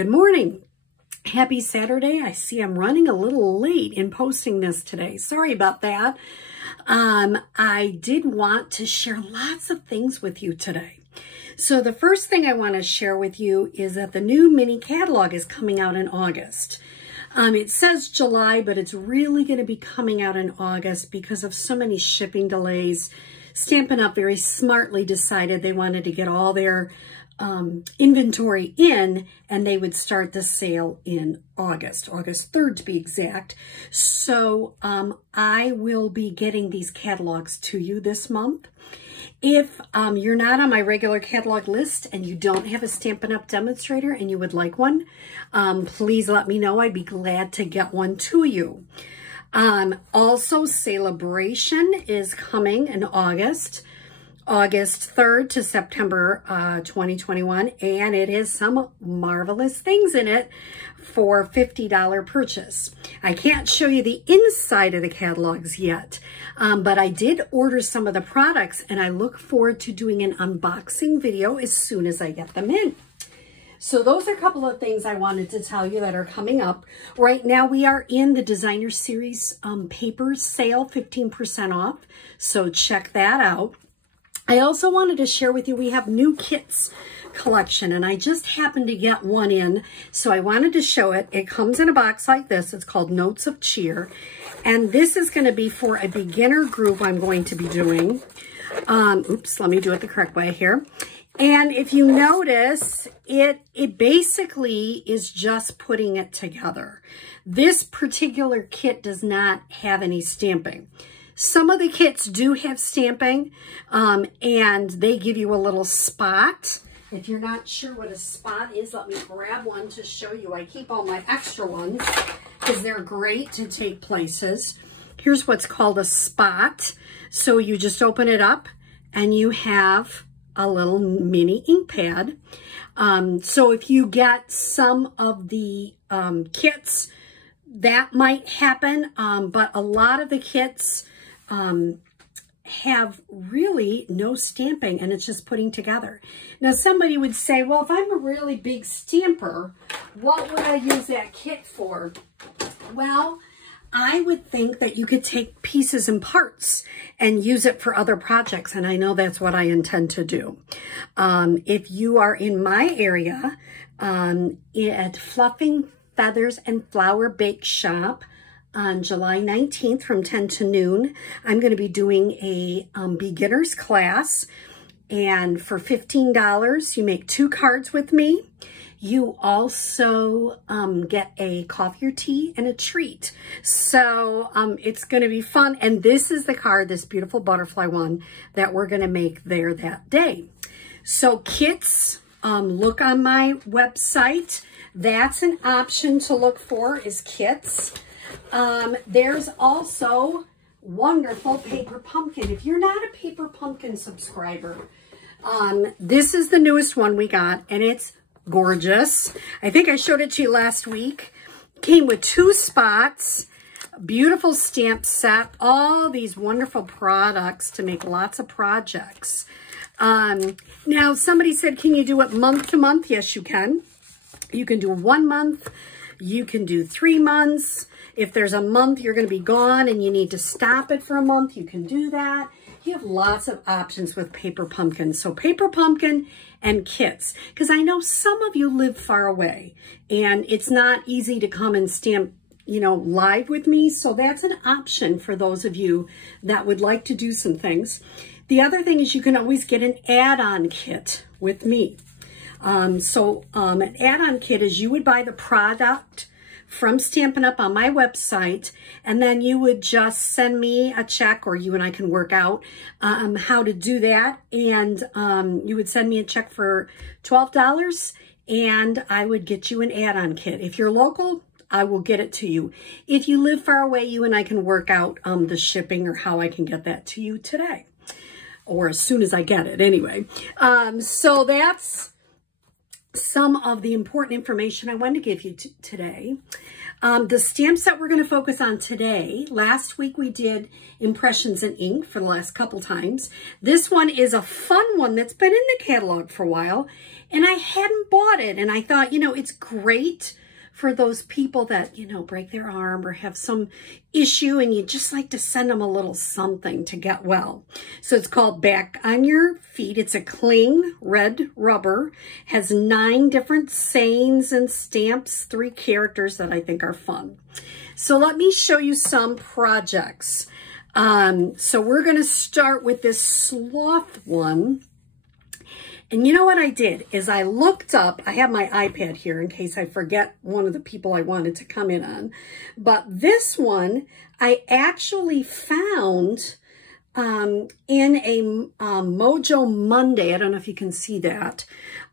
Good morning. Happy Saturday. I see I'm running a little late in posting this today. Sorry about that. I did want to share lots of things with you today. So the first thing I want to share with you is that the new mini catalog is coming out in August. It says July, but it's really going to be coming out in August because of so many shipping delays. Stampin' Up! Very smartly decided they wanted to get all their inventory in, and they would start the sale in August 3rd to be exact. So I will be getting these catalogs to you this month. If you're not on my regular catalog list and you don't have a Stampin' Up! Demonstrator and you would like one, please let me know. I'd be glad to get one to you. Also, Celebration is coming in August 3rd to September 2021, and it has some marvelous things in it for $50 purchase. I can't show you the inside of the catalogs yet, but I did order some of the products, and I look forward to doing an unboxing video as soon as I get them in. So those are a couple of things I wanted to tell you that are coming up. Right now we are in the Designer Series paper sale, 15% off, so check that out. I also wanted to share with you, we have new kits collection, and I just happened to get one in, so I wanted to show it. It comes in a box like this. It's called Notes of Cheer, and this is going to be for a beginner group I'm going to be doing. Oops, let me do it the correct way here. And if you notice, it basically is just putting it together. This particular kit does not have any stamping. Some of the kits do have stamping, and they give you a little spot. If you're not sure what a spot is, let me grab one to show you. I keep all my extra ones because they're great to take places. Here's what's called a spot. So you just open it up and you have a little mini ink pad. So if you get some of the kits, that might happen, but a lot of the kits have really no stamping, and it's just putting together. Now somebody would say, well, if I'm a really big stamper, what would I use that kit for? Well, I would think that you could take pieces and parts and use it for other projects, and I know that's what I intend to do. If you are in my area, at Fluffing Feathers and Flower Bake Shop, on July 19th from 10 to noon, I'm going to be doing a beginner's class, and for $15, you make 2 cards with me. You also get a coffee or tea and a treat. So it's going to be fun, and this is the card, this beautiful butterfly one, that we're going to make there that day. So kits, look on my website. That's an option to look for, is kits. There's also wonderful paper pumpkin. If you're not a paper pumpkin subscriber, this is the newest one we got, and it's gorgeous. I think I showed it to you last week. Came with 2 spots, beautiful stamp set, all these wonderful products to make lots of projects. Now somebody said, can you do it month to month? Yes, you can. You can do 1 month. You can do 3 months. If there's a month you're going to be gone and you need to stop it for a month, you can do that. You have lots of options with paper pumpkin. So paper pumpkin and kits, because I know some of you live far away and it's not easy to come and stamp, you know, live with me. So that's an option for those of you that would like to do some things. The other thing is you can always get an add-on kit with me. An add-on kit is you would buy the product from Stampin' Up! On my website, and then you would just send me a check, or you and I can work out how to do that, and you would send me a check for $12, and I would get you an add-on kit. If you're local, I will get it to you. If you live far away, you and I can work out the shipping or how I can get that to you today, or as soon as I get it anyway. So that's some of the important information I wanted to give you today. The stamps that we're going to focus on today, last week we did Impressions in Ink for the last couple times. This one is a fun one that's been in the catalog for a while, And I hadn't bought it. And I thought, you know, it's great for those people that, you know, break their arm or have some issue and you just like to send them a little something to get well. So it's called Back on Your Feet. It's a cling red rubber, has 9 different sayings and stamps, 3 characters that I think are fun. So let me show you some projects. So we're going to start with this sloth one. And you know what I did is I looked up, I have my iPad here in case I forget one of the people I wanted to come in on. But this one I actually found in a Mojo Monday. I don't know if you can see that.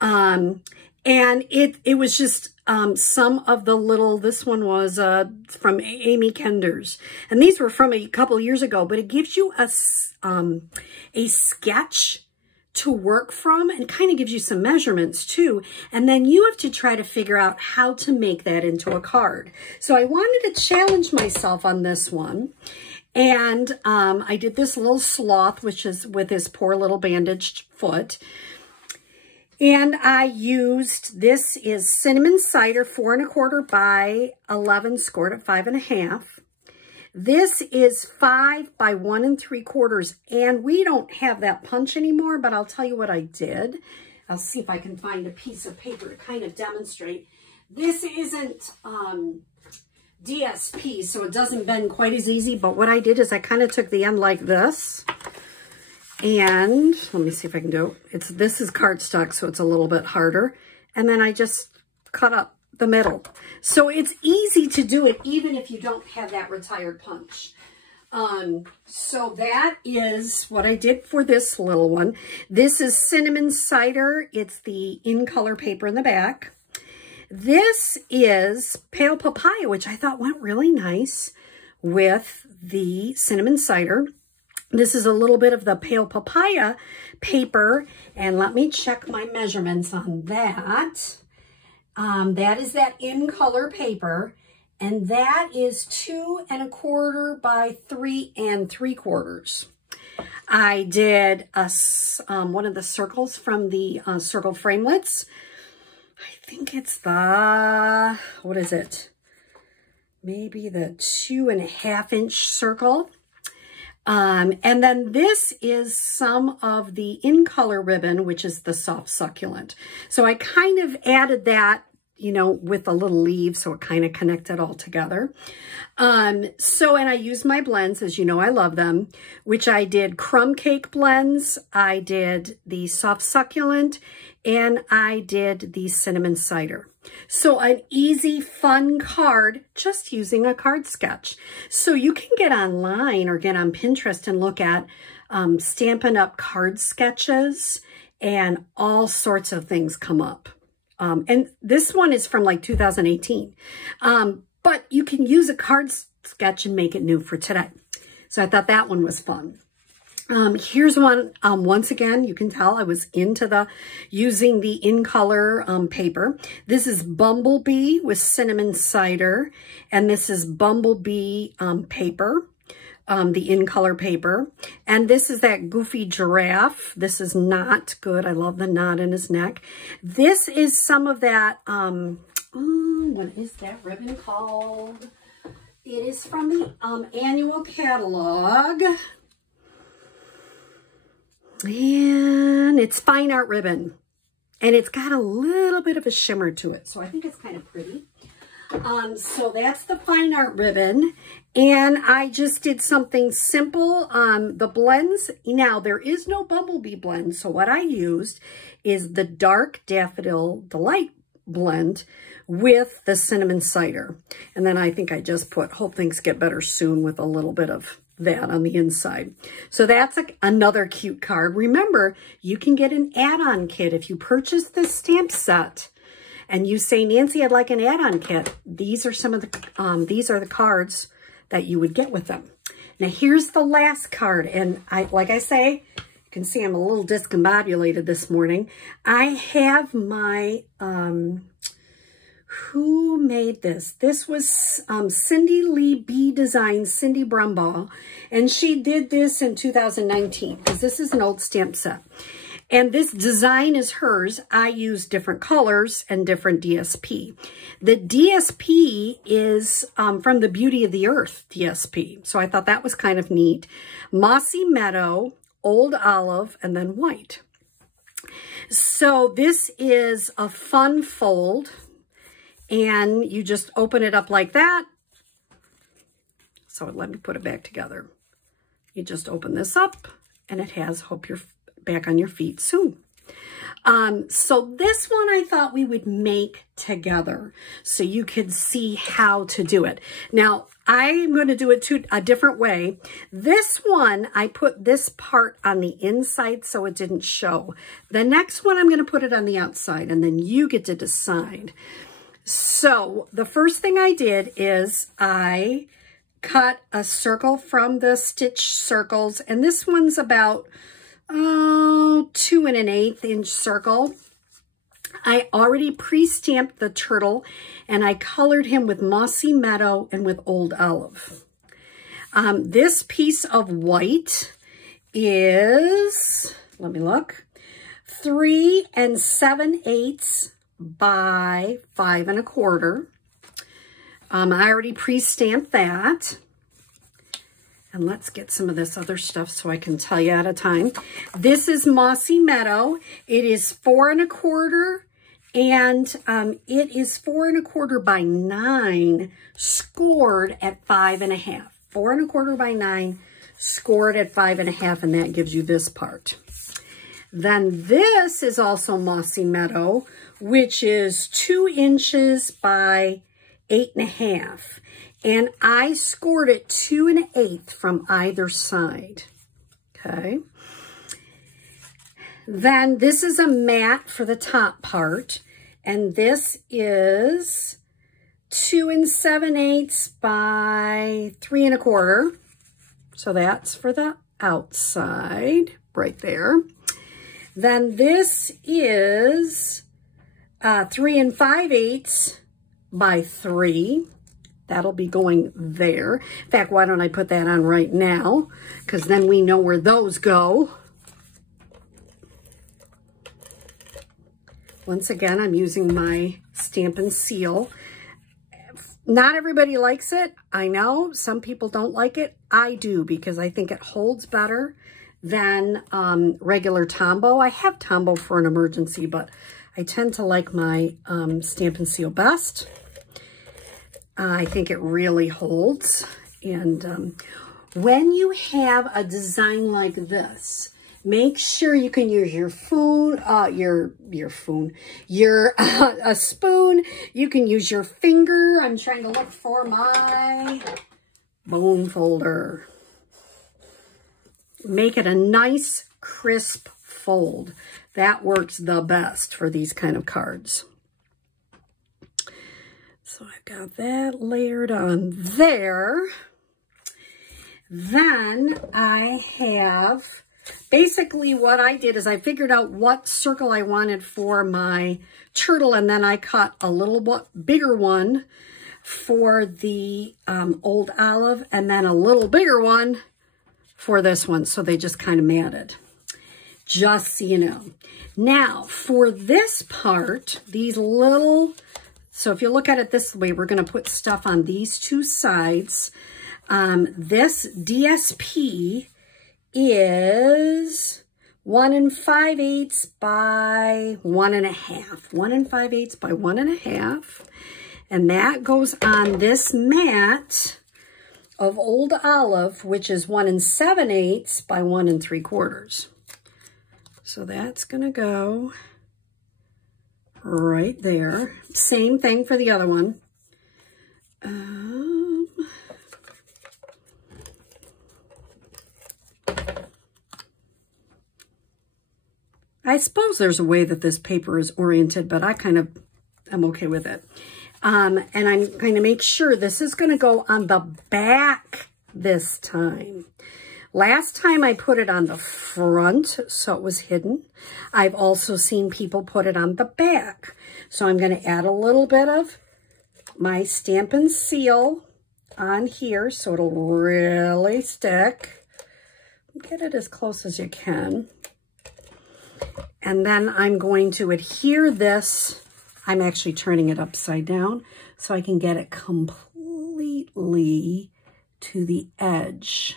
And it was just some of the little, this one was from Amy Kender's. And these were from a couple years ago, but it gives you a sketch to work from and kind of gives you some measurements too. And then you have to try to figure out how to make that into a card. So I wanted to challenge myself on this one. And I did this little sloth, which is with his poor little bandaged foot. And I used, this is cinnamon cider, 4 1/4 by 11, scored at 5 1/2. This is 5 by 1 3/4, and we don't have that punch anymore, but I'll tell you what I did. I'll see if I can find a piece of paper to kind of demonstrate. This isn't DSP, so it doesn't bend quite as easy, but what I did is I kind of took the end like this, and let me see if I can do it. This is cardstock, so it's a little bit harder, and then I just cut up the middle. So it's easy to do it even if you don't have that retired punch. So that is what I did for this little one. This is cinnamon cider. It's the in color paper in the back. This is pale papaya, which I thought went really nice with the cinnamon cider. This is a little bit of the pale papaya paper, and let me check my measurements on that. That is that in color paper, and that is 2 1/4 by 3 3/4. I did one of the circles from the circle framelits. I think it's the, what is it? Maybe the 2 1/2 inch circle. And then this is some of the in color ribbon, which is the soft succulent. So I kind of added that, you know, with a little leaf, so it kind of connected all together. And I used my blends, as you know, I love them, which I did crumb cake blends, I did the soft succulent, and I did the cinnamon cider. So an easy, fun card, just using a card sketch. So you can get online or get on Pinterest and look at Stampin' Up! Card sketches, and all sorts of things come up. And this one is from like 2018. But you can use a card sketch and make it new for today. So I thought that one was fun. Here's one, once again, you can tell I was into using the in color paper. This is Bumblebee with cinnamon cider, and this is Bumblebee paper, the in color paper. And this is that goofy giraffe. This is not good. I love the knot in his neck. This is some of that, what is that ribbon called? It is from the annual catalog. And it's fine art ribbon, and it's got a little bit of a shimmer to it, so I think it's kind of pretty. So that's the fine art ribbon, and I just did something simple. The blends, now there is no Bumblebee blend, so what I used is the Dark Daffodil Delight blend with the cinnamon cider, and then I think I just put Hope Things Get Better Soon with a little bit of that on the inside. So that's another cute card. Remember, you can get an add-on kit. If you purchase this stamp set and you say, Nancy, I'd like an add-on kit, these are some of the, these are the cards that you would get with them. Now here's the last card. And like I say, you can see I'm a little discombobulated this morning. I have my, who made this? This was Cindy Lee B Design, Cindy Brumbaugh, and she did this in 2019 because this is an old stamp set. And this design is hers. I use different colors and different DSP. The DSP is from the Beauty of the Earth DSP. So I thought that was kind of neat. Mossy Meadow, Old Olive, and then white. So this is a fun fold. And you just open it up like that. So let me put it back together. You just open this up and it has Hope You're Back on Your Feet Soon. So this one I thought we would make together so you could see how to do it. Now, I'm going to do it a different way. This one, I put this part on the inside so it didn't show. The next one, I'm going to put it on the outside, and then you get to decide. So the first thing I did is I cut a circle from the stitch circles, and this one's about 2 1/8 inch circle. I already pre-stamped the turtle, and I colored him with Mossy Meadow and with Old Olive. This piece of white is, let me look, 3 7/8 by 5 1/4. I already pre-stamped that. And let's get some of this other stuff so I can tell you at a time. This is Mossy Meadow. It is 4 1/4, and it is 4 1/4 by 9, scored at 5 1/2. 4 1/4 by 9, scored at 5 1/2, and that gives you this part. Then this is also Mossy Meadow, which is 2 inches by 8 1/2. And I scored it 2 1/8 from either side. Okay. Then this is a mat for the top part. And this is 2 7/8 by 3 1/4. So that's for the outside right there. Then this is 3 5/8 by 3. That'll be going there. In fact, why don't I put that on right now? Because then we know where those go. Once again, I'm using my Stampin' Seal. Not everybody likes it. I know some people don't like it. I do, because I think it holds better than regular Tombow. I have Tombow for an emergency, but I tend to like my Stampin' Seal best. I think it really holds. And when you have a design like this, make sure you can use your a spoon. You can use your finger. I'm trying to look for my bone folder. Make it a nice, crisp fold. That works the best for these kind of cards. So I've got that layered on there. Then I have, basically what I did is I figured out what circle I wanted for my turtle, and then I cut a little bigger one for the Old Olive, and then a little bigger one for this one. So they just kind of matted, just so you know. Now for this part, these little, so if you look at it this way, we're going to put stuff on these two sides. This DSP is 1 5/8 by 1 1/2. 1 5/8 by 1 1/2. And that goes on this mat of Old Olive, which is 1 7/8 by 1 3/4. So that's going to go right there. Same thing for the other one. I suppose there's a way that this paper is oriented, but I kind of am okay with it. And I'm going to make sure this is going to go on the back this time. Last time I put it on the front, so it was hidden. I've also seen people put it on the back. So I'm going to add a little bit of my Stampin' Seal on here so it'll really stick. Get it as close as you can. And then I'm going to adhere this. I'm actually turning it upside down so I can get it completely to the edge.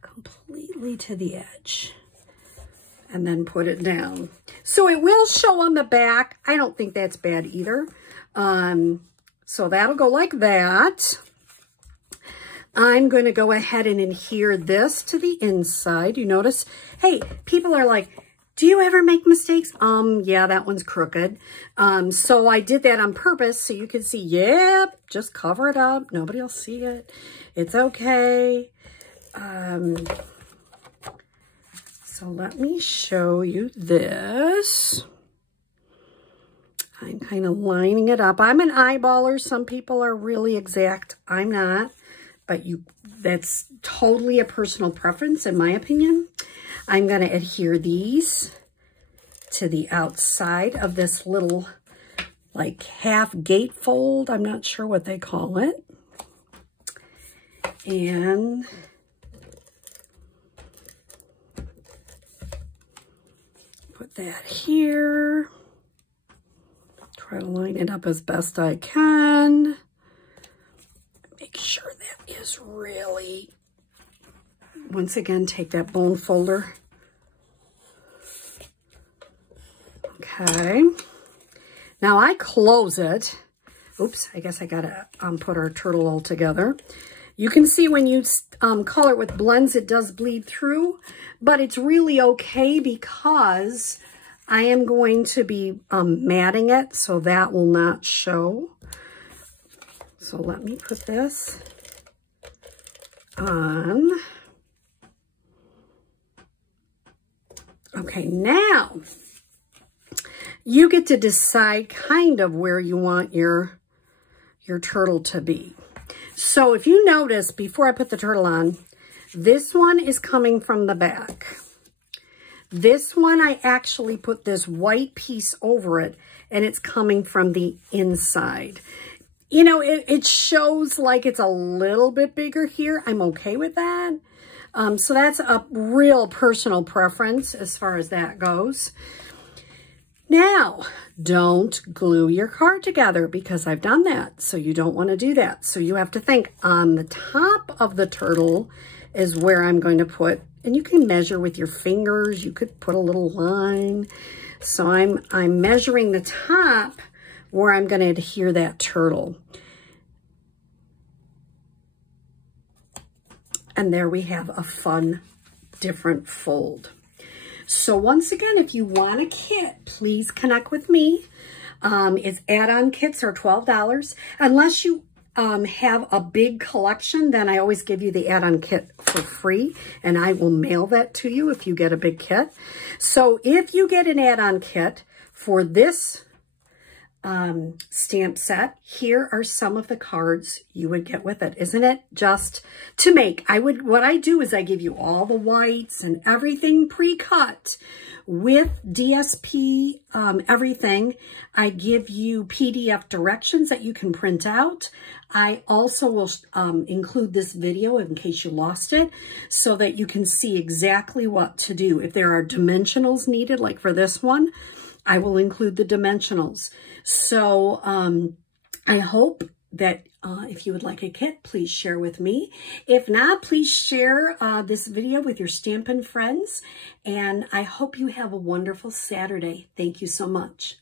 Completely to the edge. And then put it down. So it will show on the back. I don't think that's bad either. So that'll go like that. I'm going to go ahead and adhere this to the inside. You notice, hey, people are like, do you ever make mistakes? Yeah, that one's crooked. So I did that on purpose so you can see, yep, just cover it up. Nobody will see it. It's okay. So let me show you this. I'm kind of lining it up. I'm an eyeballer. Some people are really exact. I'm not. But that's totally a personal preference, in my opinion. I'm going to adhere these to the outside of this little, like, half gatefold. I'm not sure what they call it. And put that here. Try to line it up as best I can. Make sure that is really, once again, take that bone folder. Okay. Now I close it. Oops, I guess I gotta put our turtle all together. You can see when you color it with blends, it does bleed through, but it's really okay because I am going to be matting it, so that will not show. So let me put this on. Okay, now you get to decide kind of where you want your turtle to be. So if you notice, before I put the turtle on, this one is coming from the back. This one, I actually put this white piece over it, and it's coming from the inside. You know, it shows like it's a little bit bigger here. I'm okay with that. So that's a real personal preference as far as that goes. Now, don't glue your card together because I've done that. So you don't want to do that. So you have to think on the top of the turtle is where I'm going to put, and you can measure with your fingers. You could put a little line. So I'm measuring the top where I'm going to adhere that turtle. And there we have a fun, different fold. So once again, if you want a kit, please connect with me. Its add-on kits are $12. Unless you have a big collection, then I always give you the add-on kit for free, and I will mail that to you if you get a big kit. So if you get an add-on kit for this stamp set, here are some of the cards you would get with it. Isn't it just to make? What I do is I give you all the whites and everything pre-cut with DSP, everything. I give you PDF directions that you can print out. I also will include this video in case you lost it so that you can see exactly what to do. If there are dimensionals needed, like for this one, I will include the dimensionals. So I hope that if you would like a kit, please share with me. If not, please share this video with your Stampin' friends. And I hope you have a wonderful Saturday. Thank you so much.